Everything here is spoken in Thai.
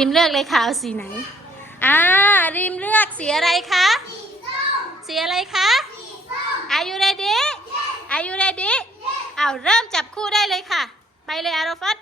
ริมเลือกเลยค่ะเอาสีไหน อ่าริมเลือกสีอะไรคะสีส้มสีอะไรคะสีส้มอายุเรดี้อายุเรดี้เอาเริ่มจับคู่ได้เลยค่ะ ไปเลยอารฟัต